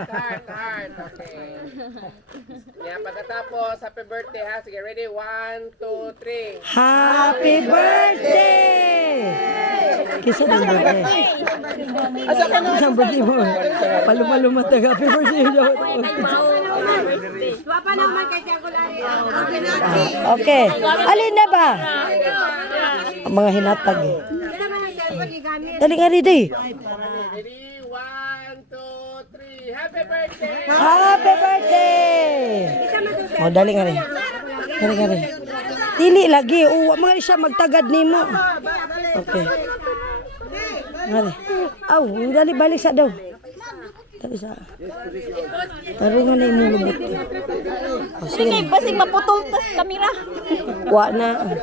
Heart. Okay. Yeah, pagkatapos, happy birthday ha. Sige, ready? 1, 2, 3. Happy birthday! Kisa ng birthday. Asa ka na? Isang birthday mo. Palu-palu matag. Happy birthday. Papa naman kasi ako lang. Okay. Alin na ba? Ang mga hinatag eh. Dali nga rin eh. Ready? 1, 2, 3. Happy birthday! Happy birthday! O, dali nga rin. Dali nga rin. Dili lagi. O, mga siya magtagad ni mo. Okay. Nga rin. Aw, dali balik sa daw. Dali sa. Tarungan na yung lubot. O, sige. Basig maputol tas kamera. Wa na.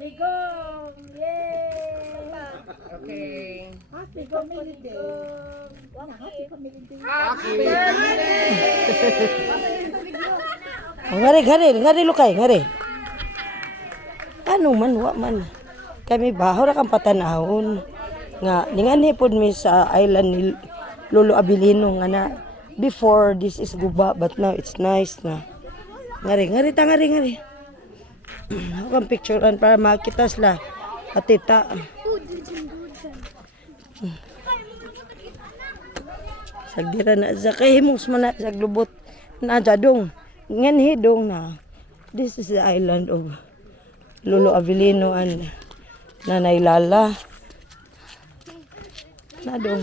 Digong! Yay! Okay. Happy family day. Happy birthday! Ngari lukay, ngari. Ano man, wa man. Kami bahaw ra kang patanahon. Nga, ningan hipod mi sa island ni Lolo Abilino nga na before this is guba but now it's nice na. Ngari. Ako kang picturean para makita sila. Atita. Sagdira na sa kahimos man na sa glubot na jadong. Ngan hidong na. This is the island of Lolo Avelino and Nanay Lala. Nadong.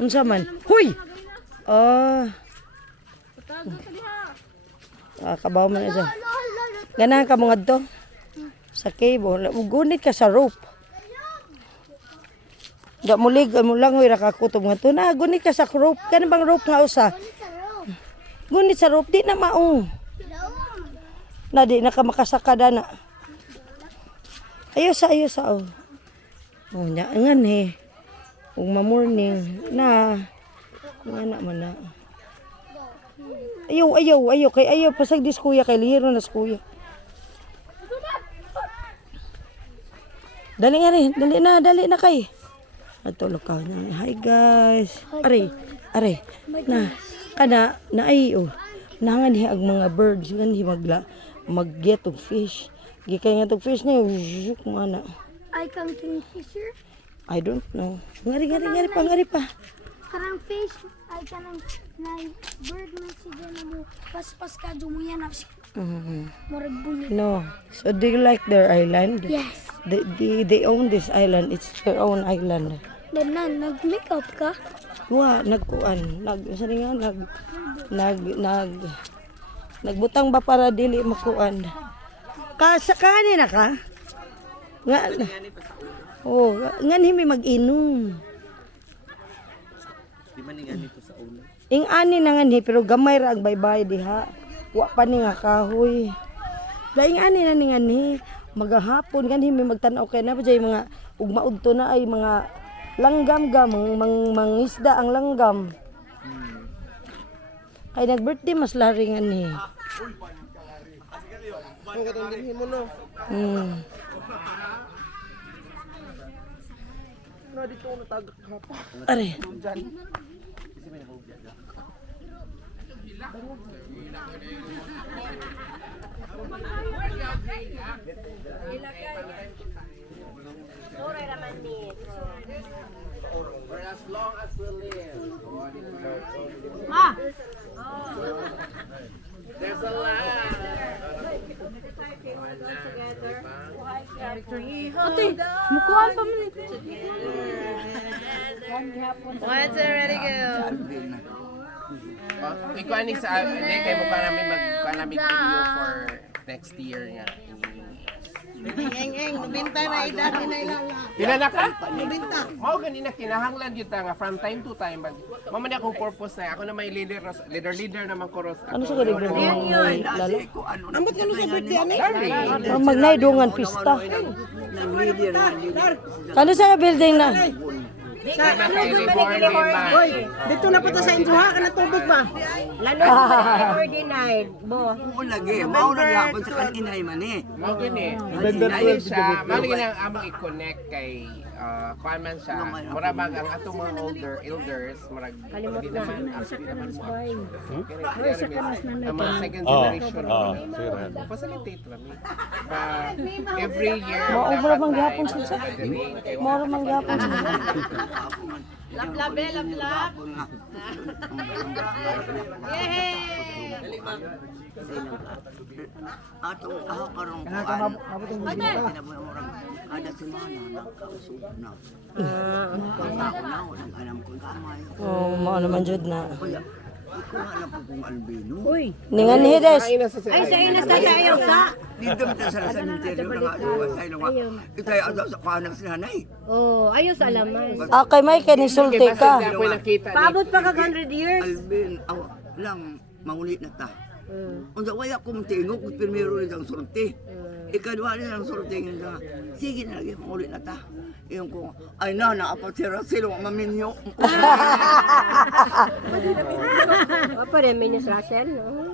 Unsa man? Huy! Kabaw man na siya. Ganahan ka mga to. Sa cable. Gunit ka sa rope. Da mulig mo lang ira ka kutob nga to na gunit ka sa rope. Kani bang rope nga usa? Gunit sa rope di na maong. Na di na ka makasaka na. Ayos sa oh. Oh nya ngan he. Ug ma-morning na nga man na. Ayaw kay ayaw pasag dis kuya kay lihiro na kuya. Dali na kay. Natulog ka na. Hi guys. Are. Na kana na ay oh. Nangan ag mga birds ngan hi magget og fish. Gikay nga tog fish na juk mana. I come kingfisher. I don't know. Ngari pa. Karang fish. I kanang na bird man siya na mo. Paspas ka dumuyan na si. Murag bunyi. No. So do you like their island? Yes. They own this island. It's their own island. Nag-makeup ka? Wa nagbutang ba para dili makuan. Sa kanina ka? Nga. Oh, ngan himi mag-inom. Di man nga nito sa ulo. Ing ani na nga ni pero gamay ra ang baybay diha. Wa pa ni nga kahoy. Laing ani na ni nga ni magahapon kan himi magtan-aw kay na pa jay mga ug maudto na ay mga langgam mangisda ang langgam. Ay nag-birthday mas laringan ni. Are. For as long as we live. There's a lot. Mukuhan pa man ito. What's already go? Ikaw ani sa hindi kay mo para may magkanamig video for next year nga. Nubinta na idami na ilala. Kilala ka? Nubinta. Mao ganina kinahanglan gyud ta nga from time to time mao man akong purpose na ako na may leader naman ko ros. Ano sa galing lala? Ambot ka sa birthday ani? Magnay dungan pista. Kano sa building na? Hoy, dito na po to sa injuha ka na tubig ba? Lalo na ordinary, bo. Kung lagi, mauna gihapon sa kaninay man eh. Mao gani. Kaninay Siya, mali gani ang among i-connect kay kuan man siya. Mura bag ang atong mga elders, murag hindi naman actually naman mo. Ang mga second generation facilitate kami. Every year Maubra mang gihapon sila. Maubra mang gihapon sila. Lablab, lablab. Atong ako karong kuan. Kada semana nakausog na. Ako na, walang alam ko kamay. Oh, mao naman jud na. Kaya, ikuha na po kong albino. Ningan hides. Ay, sa inas na tayo sa. Dito kita sa cemetery na nga doon sa ilo nga. Itay ada sa kanang sinanay. Oh, ayos alaman. Okay, may kanisulti ka. Ako nakita ni Paabot pa ka 100 years. Albin, aw lang mangulit na ta. Unsa waya ko tingog kung primero ni ang sulti. Ikadwa ni ang sulti nga. Sige na lagi mangulit na ta. Iyon ko, ay na apat sila sila maminyo. Apa rin, Minis Russell, no?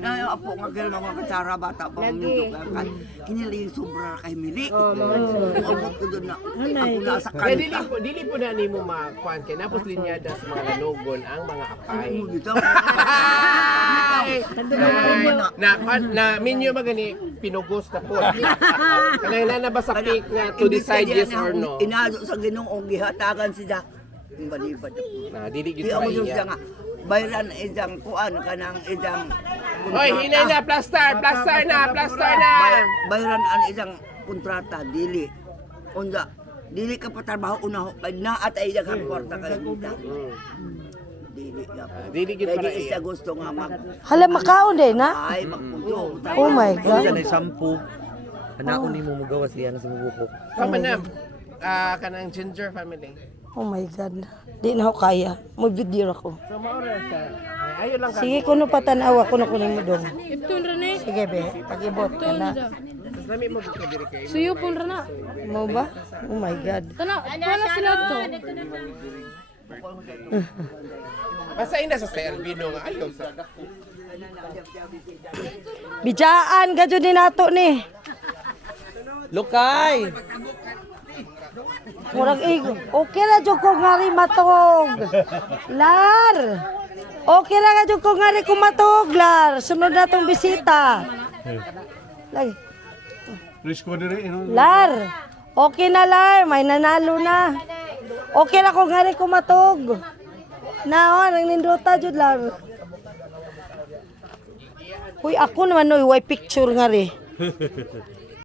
Na apo nga gel mga katara bata pa maminyo kan. Kinili sobra kay Milik. Abot ko doon na. Ako nasa Kaya kanta. dili po na nimo makuan kay napos linyada sa mga lanugon ang mga apay. Dito. Na minyo magani pinugos na po. Kanang na ba sa cake nga to decide yes or no? Inado sa Ginoong gihatagan siya. Yung balibad. Na dili Di gyud ako pa yung iya. siya nga. Bayran isang kuan kanang isang. Hoy, hinay na plaster na. Bayran an isang kontrata dili. Unsa dili ka patrabaho una na at ay daghang kwarta kay kita. Dili ka. Dili gyud para Kaya iya. siya gusto nga mag Hala makaon din na. ay magpunto. Oh my God. Siya na sampu. Anak ko ni mo mugawa siya na sa buko. Kamo na kanang ginger family. Oh my God. Di na ako kaya. May video ako. So maura siya. Ayo lang ka. Sige, kuno patanaw ako na kunin mo dong. Itun rene. Sige, be. Pag-ibot ka na. Mas lami mo ka diri kay. Suyo pun rena. Mo ba? Oh my God. Tana, wala sila to. Basta ina sa Albino nga ayo sa. Bijaan ka dyan din nato ni. Lokay! Murag igo. Okay na dyan ko nga rin matog. Lar. Okay na nga dyan ko nga rin kumatog, Lar. Sunod na itong bisita. Lagi. Lar. Okay na, Lar. May nanalo na. Okay na ko nga rin kumatog. Na, nang nindota dyan, Lar. Uy, ako naman, uy, picture nga rin.